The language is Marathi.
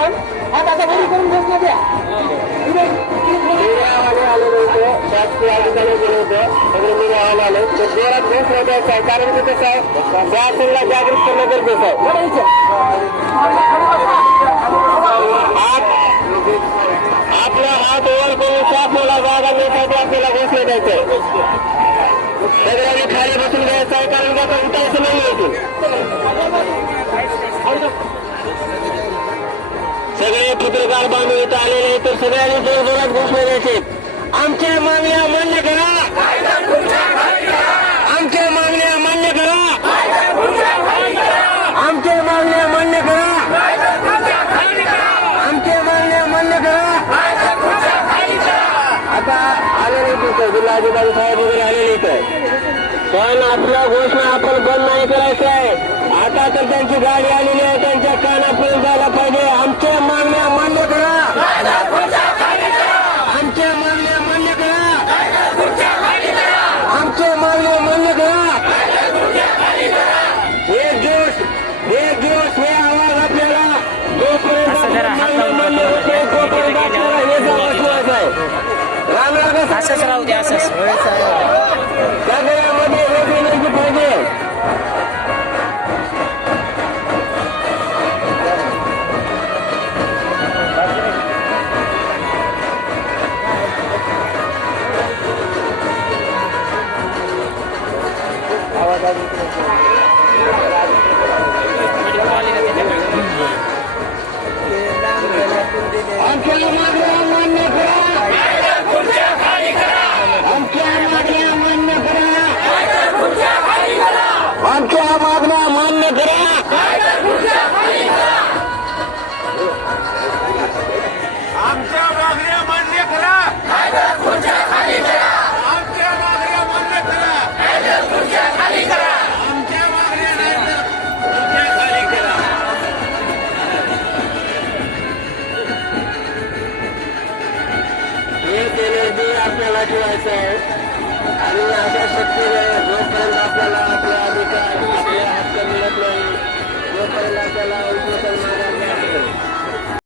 आपण आता वरी करून घोषणा द्या. मीडियावाले आलेले होते, शासकीय अधिकारी गेले होते, सगळे मीडियावाले आले. ते जोरात घोषणा द्यायचं आहे, कारण की कसं आहे शासनाला जागृत करणं गरजेचं आहे. आपला हात वर करून शासनाला जागा देण्यासाठी आपल्याला घोषणा द्यायचं आहे. सगळ्यांनी खाली बसून घ्यायचं आहे, कारण की आता उठायचं नाही होतं. सगळे पत्रकार बांधव इथं आलेले तर सगळ्यांनी जोरजोरात घोषणा द्यायचे. आमच्या मागण्या मान्य करा, आमच्या मागण्या मान्य करा, आमच्या मागण्या मान्य करा, आमच्या मागण्या मान्य करा. आता आलेले तिथं जिल्हाधिकारी साहेब वगैरे आलेले इथं, पण आपल्या घोषणा आपण बंद नाही करायचं आहे. आता तर त्यांची गाडी आलेली आहे, त्यांच्या कानापर्यंत जायला पाहिजे. आमच्या मागण्या मान्य करा, आमच्या मागण्या मान्य करा, आमच्या मागण्या मान्य करा. हे जोश, हे जोश, हे आवाज आपल्याला जोपर्यंत मान्य होते तोपर्यंत आपल्याला हे वाचवायचं आहे. रामराग असंच राहू द्या, असंच सगळ्यामध्ये हे देण्याची पाहिजे. आमच्या मागण्या मान्य करा, आमच्या मागण्या मान्य करा, आमच्या मागण्या मान्य करा. आमच्या मागण्या मान्य करा, आमच्या मागण्या मान्य करा, आमच्या मागण्या खाली करा. एक एनर्जी आपल्याला ठेवायचं आहे आणि अशा शक्तीने जोपर्यंत आपल्याला आपले अधिकार आपले हक्क मिळत नाही तोपर्यंत आपल्याला उपोषण मागायचे असते.